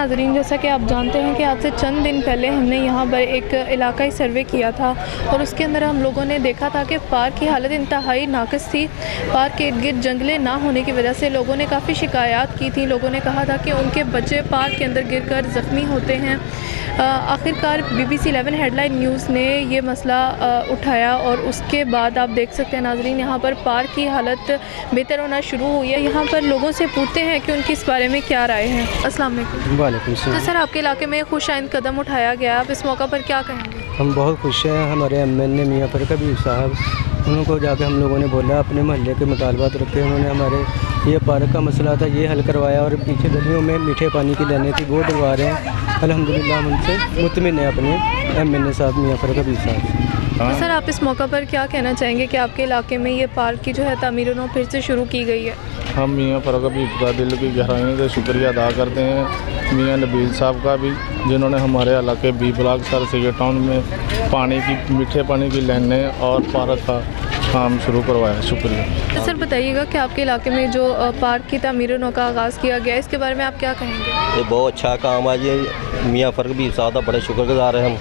नाज़रीन, जैसा कि आप जानते हैं कि आज से चंद दिन पहले हमने यहाँ पर एक इलाकाई सर्वे किया था और उसके अंदर हम लोगों ने देखा था कि पार्क की हालत इंतहाई नाक़िस थी। पार्क के इर्द गिर्द जंगलें ना होने की वजह से लोगों ने काफ़ी शिकायत की थी। लोगों ने कहा था कि उनके बच्चे पार्क के अंदर गिरकर ज़ख्मी होते हैं। आखिरकार BBC 11 हेडलाइन न्यूज़ ने ये मसला उठाया और उसके बाद आप देख सकते हैं नाज़रीन, यहाँ पर पार्क की हालत बेहतर होना शुरू हुई है। यहाँ पर लोगों से पूछते हैं कि उनकी इस बारे में क्या राय है। अस्सलाम वालेकुम। वालेकुम सलाम। तो सर, आपके इलाके में खुशाइंद कदम उठाया गया, आप इस मौका पर क्या कहेंगे? हम बहुत खुश हैं। हमारे MNA मियाँ फरकबीर साहब, उनको जाके हम लोगों ने बोला, अपने मोहल्ले के मुतालबात रखे। उन्होंने हमारे ये पार्क का मसला था ये हल करवाया और पीछे गलियों में मीठे पानी की लाइनें थी वो डलवा रहे हैं। अल्हम्दुलिल्लाह हम उनसे मुतमिन है अपने MNA साहब मियाँ फरकबीर साहब। तो सर, आप इस मौका पर क्या कहना चाहेंगे कि आपके इलाके में ये पार्क की जो है तामीर नौ फिर से शुरू की गई है? हम मियाँ फरकबीर का दिल की गहराइयों से शुक्रिया अदा करते हैं मियाँ नबील साहब का भी, जिन्होंने हमारे इलाके B block sir Syed town में मीठे पानी की लाइनें और पार्क का काम शुरू करवाया। शुक्रिया। तो सर बताइएगा कि आपके इलाके में जो पार्क की तामीर नौ का आगाज़ किया गया, इसके बारे में आप क्या कहेंगे? ये बहुत अच्छा काम है। ये मियाँ फरकबीर साहब का बड़े शुक्रगुजार हैं हम,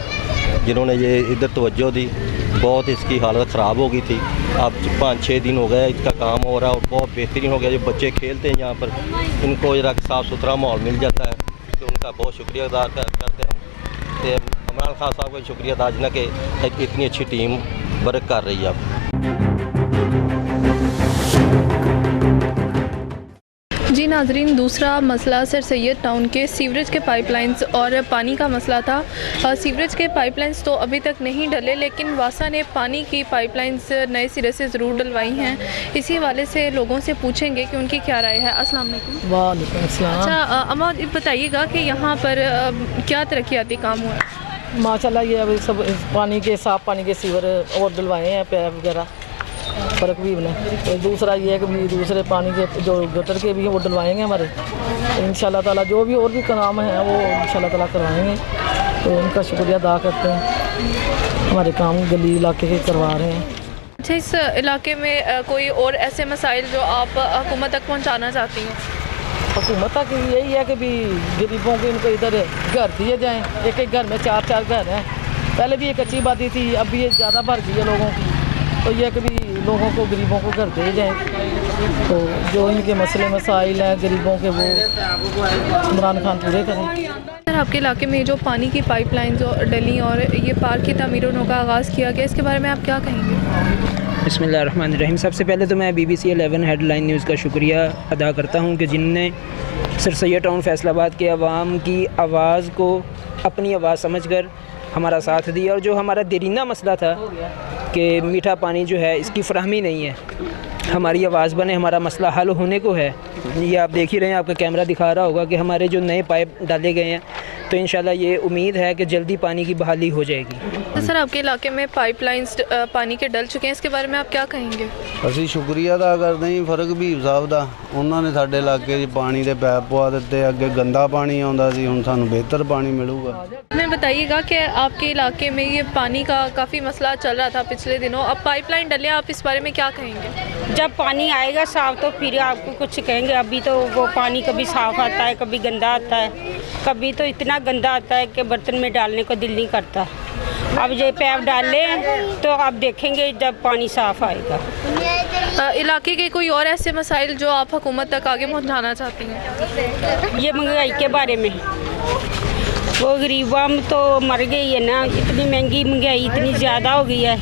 जिन्होंने ये इधर तवज्जो दी। बहुत इसकी हालत ख़राब हो गई थी, अब 5-6 दिन हो गए इसका काम हो रहा है और बहुत बेहतरीन हो गया। जो बच्चे खेलते हैं यहाँ पर, इनको जरा साफ़ सुथरा माहौल मिल जाता है, तो उनका बहुत शुक्रिया अदा करते हैं हम। इमरान खान साहब का शुक्रिया अदा जिन्हें कि इतनी अच्छी टीम वर्क कर रही है अब। जी नाजरीन, दूसरा मसला सर सैयद टाउन के सीवरेज के पाइपलाइंस और पानी का मसला था। सीवरेज के पाइपलाइंस तो अभी तक नहीं डले, लेकिन वासा ने पानी की पाइपलाइंस नए सिरे से ज़रूर डलवाई हैं। इसी हवाले से लोगों से पूछेंगे कि उनकी क्या राय है। अस्सलाम वालेकुम। वालेकुम अस्सलाम। अच्छा अम्मा, बताइएगा कि यहाँ पर क्या तरक्याती काम हुआ है? माशाल्लाह ये अभी सब पानी के साफ़ पानी के सीवर और डलवाए हैं, पैप वगैरह फ़र्क भी बने। तो दूसरा ये है कि दूसरे पानी के जो गटर के भी हैं वो डलवाएंगे हमारे, तो इंशाल्लाह ताला जो भी और भी काम है वो इंशाल्लाह ताला करवाएंगे। तो उनका शुक्रिया अदा करते हैं, हमारे काम गली इलाके के करवा रहे हैं। अच्छा, इस इलाके में कोई और ऐसे मसाइल जो आप हुकूमत तक पहुँचाना चाहती हैं? हुकूमत तक यही है कि भी गरीबों को इनको इधर घर दिए जाएँ। एक एक घर में 4-4 घर हैं। पहले भी एक अच्छी आबादी थी, अब भी ये ज़्यादा भर गई है लोगों की, तो ये कभी लोगों को गरीबों को घर दे जाएँ। तो जो इनके मसले मसाइल हैं गरीबों के, वो इमरान खान पूरे करें। सर, आपके इलाके में जो पानी की पाइपलाइन जो डली और ये पार्क की तामीर नौ का आगाज़ किया गया, इसके बारे में आप क्या कहेंगे? बिस्मिल्लाहिर्रहमानिर्रहीम। सबसे पहले तो मैं BBC 11 हेडलाइन न्यूज़ का शुक्रिया अदा करता हूँ कि जिनने सर सैयद टाउन फैसलाबाद के अवाम की आवाज़ को अपनी आवाज़ समझकर हमारा साथ दिया। और जो हमारा देरीना मसला था कि मीठा पानी जो है इसकी फ़राहमी नहीं है, हमारी आवाज़ बने, हमारा मसला हल होने को है। ये आप देख ही रहे हैं, आपका कैमरा दिखा रहा होगा कि हमारे जो नए पाइप डाले गए हैं, तो इंशाल्लाह ये उम्मीद है कि जल्दी पानी की बहाली हो जाएगी। तो सर, आपके इलाके में पाइपलाइंस पानी के डल चुके हैं, इसके बारे में आप क्या कहेंगे? ਅਸੀਂ ਸ਼ੁਕਰੀਆ ਅਦਾ ਕਰਦੇ ਹਾਂ ਫਰਕਬੀਰ ਸਾਹਿਬ ਦਾ। ਉਹਨਾਂ ਨੇ ਸਾਡੇ ਇਲਾਕੇ 'ਚ ਪਾਣੀ ਦੇ ਪੈਪ ਪਵਾ ਦਿੱਤੇ। ਅੱਗੇ ਗੰਦਾ ਪਾਣੀ ਆਉਂਦਾ ਸੀ, ਹੁਣ ਸਾਨੂੰ ਬਿਹਤਰ ਪਾਣੀ ਮਿਲੂਗਾ। हमें बताइएगा कि आपके इलाके में ये पानी का काफ़ी मसला चल रहा था पिछले दिनों, अब पाइपलाइन डले, आप इस बारे में क्या कहेंगे? जब पानी आएगा साफ़ तो फिर आपको कुछ कहेंगे। अभी तो वो पानी कभी साफ़ आता है, कभी गंदा आता है, कभी तो इतना गंदा आता है कि बर्तन में डालने को दिल नहीं करता। अब ये पैप डाल लें तो आप देखेंगे जब पानी साफ़ आएगा। इलाके के कोई और ऐसे मसाइल जो आप हुकूमत तक आगे पहुंचाना चाहती हैं? ये महंगाई के बारे में, वो गरीबा तो मर गई है ना, इतनी महंगी महंगाई इतनी ज़्यादा हो गई है,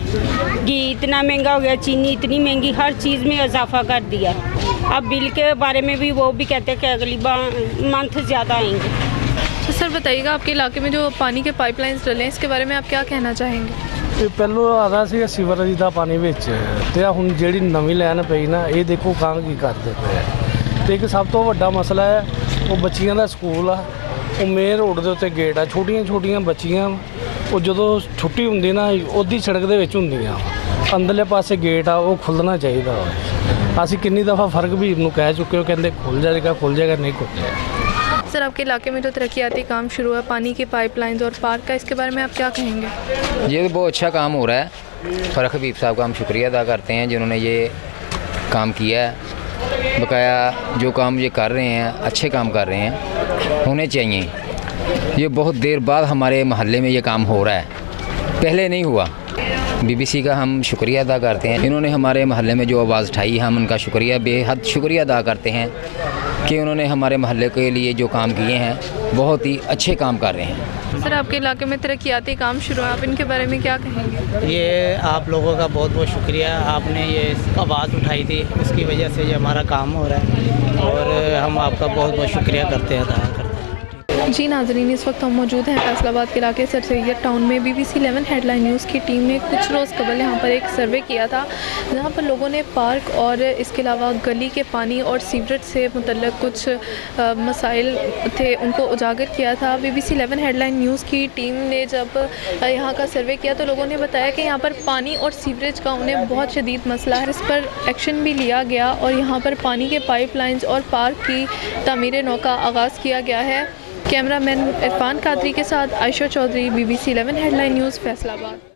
घी इतना महंगा हो गया, चीनी इतनी महंगी, हर चीज़ में इजाफा कर दिया। अब बिल के बारे में भी वो भी कहते हैं कि अगली मंथ ज़्यादा आएंगे। तो सर बताइएगा, आपके इलाके में जो पानी के पाइपलाइंस डले हैं, इसके बारे में आप क्या कहना चाहेंगे? ਇਹ ਪਹਿਲੋਂ ਆਦਾ ਸੀ ਸੀਵਰੇਜ ਦਾ ਪਾਣੀ ਵਿੱਚ, ਤੇ ਹੁਣ ਜਿਹੜੀ ਨਵੀਂ ਲਾਈਨ ਪਈ ਨਾ, ਇਹ ਦੇਖੋ ਕਾਂ ਕੀ ਕਰਦੇ ਪਏ ਆ। ਤੇ ਇੱਕ ਸਭ ਤੋਂ ਵੱਡਾ ਮਸਲਾ ਹੈ ਉਹ ਬੱਚੀਆਂ ਦਾ ਸਕੂਲ ਆ, ਉਹ ਮੇਨ ਰੋਡ ਦੇ ਉੱਤੇ ਗੇਟ ਆ। ਛੋਟੀਆਂ ਛੋਟੀਆਂ ਬੱਚੀਆਂ ਉਹ ਜਦੋਂ ਛੁੱਟੀ ਹੁੰਦੀ ਨਾ, ਉਹਦੀ ਸੜਕ ਦੇ ਵਿੱਚ ਹੁੰਦੀਆਂ, ਅੰਦਰਲੇ ਪਾਸੇ ਗੇਟ ਆ ਉਹ ਖੁੱਲ੍ਹਣਾ ਚਾਹੀਦਾ। ਅਸੀਂ ਕਿੰਨੀ ਦਫਾ ਫਰਕਬੀਰ ਨੂੰ ਕਹਿ ਚੁੱਕੇ, ਉਹ ਕਹਿੰਦੇ ਖੁੱਲ੍ਹ ਜਾਏਗਾ ਨਹੀਂ ਖੁੱਲ੍ਹਿਆ। सर, आपके इलाके में जो तरक्याती काम शुरू है पानी की पाइपलाइंस और पार्क का, इसके बारे में आप क्या कहेंगे? ये तो बहुत अच्छा काम हो रहा है। फरकबीर साहब का हम शुक्रिया अदा करते हैं जिन्होंने ये काम किया है। बकाया जो काम ये कर रहे हैं अच्छे काम कर रहे हैं, होने चाहिए। ये बहुत देर बाद हमारे मोहल्ले में ये काम हो रहा है, पहले नहीं हुआ। बीबीसी का हम शुक्रिया अदा करते हैं, इन्होंने हमारे मोहल्ले में जो आवाज़ उठाई, हम उनका शुक्रिया बेहद शुक्रिया अदा करते हैं कि उन्होंने हमारे मोहल्ले के लिए जो काम किए हैं बहुत ही अच्छे काम कर रहे हैं। सर, आपके इलाके में तरक्याती काम शुरू है, आप इनके बारे में क्या कहेंगे? ये आप लोगों का बहुत बहुत शुक्रिया, आपने ये आवाज़ उठाई थी, उसकी वजह से ये हमारा काम हो रहा है और हम आपका बहुत बहुत शुक्रिया करते हैं, अदा करते हैं। जी नाजरीन, इस वक्त हम मौजूद हैं फैसलाबाद के इलाके सर सैयद टाउन में। BBC 11 हेडलाइन न्यूज़ की टीम ने कुछ रोज़ कबल यहाँ पर एक सर्वे किया था, जहाँ पर लोगों ने पार्क और इसके अलावा गली के पानी और सीवरेज से मुतल्लिक़ कुछ मसाइल थे, उनको उजागर किया था। BBC 11 हेडलाइन न्यूज़ की टीम ने जब यहाँ का सर्वे किया तो लोगों ने बताया कि यहाँ पर पानी और सीवरेज का उन्हें बहुत शदीद मसला है। इस पर एक्शन भी लिया गया और यहाँ पर पानी के पाइपलाइंस और पार्क की तामीर नौ का आगाज़ किया गया है। कैमरामैन इरफान कादरी के साथ Ayesha Chaudhry, BBC 11 headline news, Faisalabad.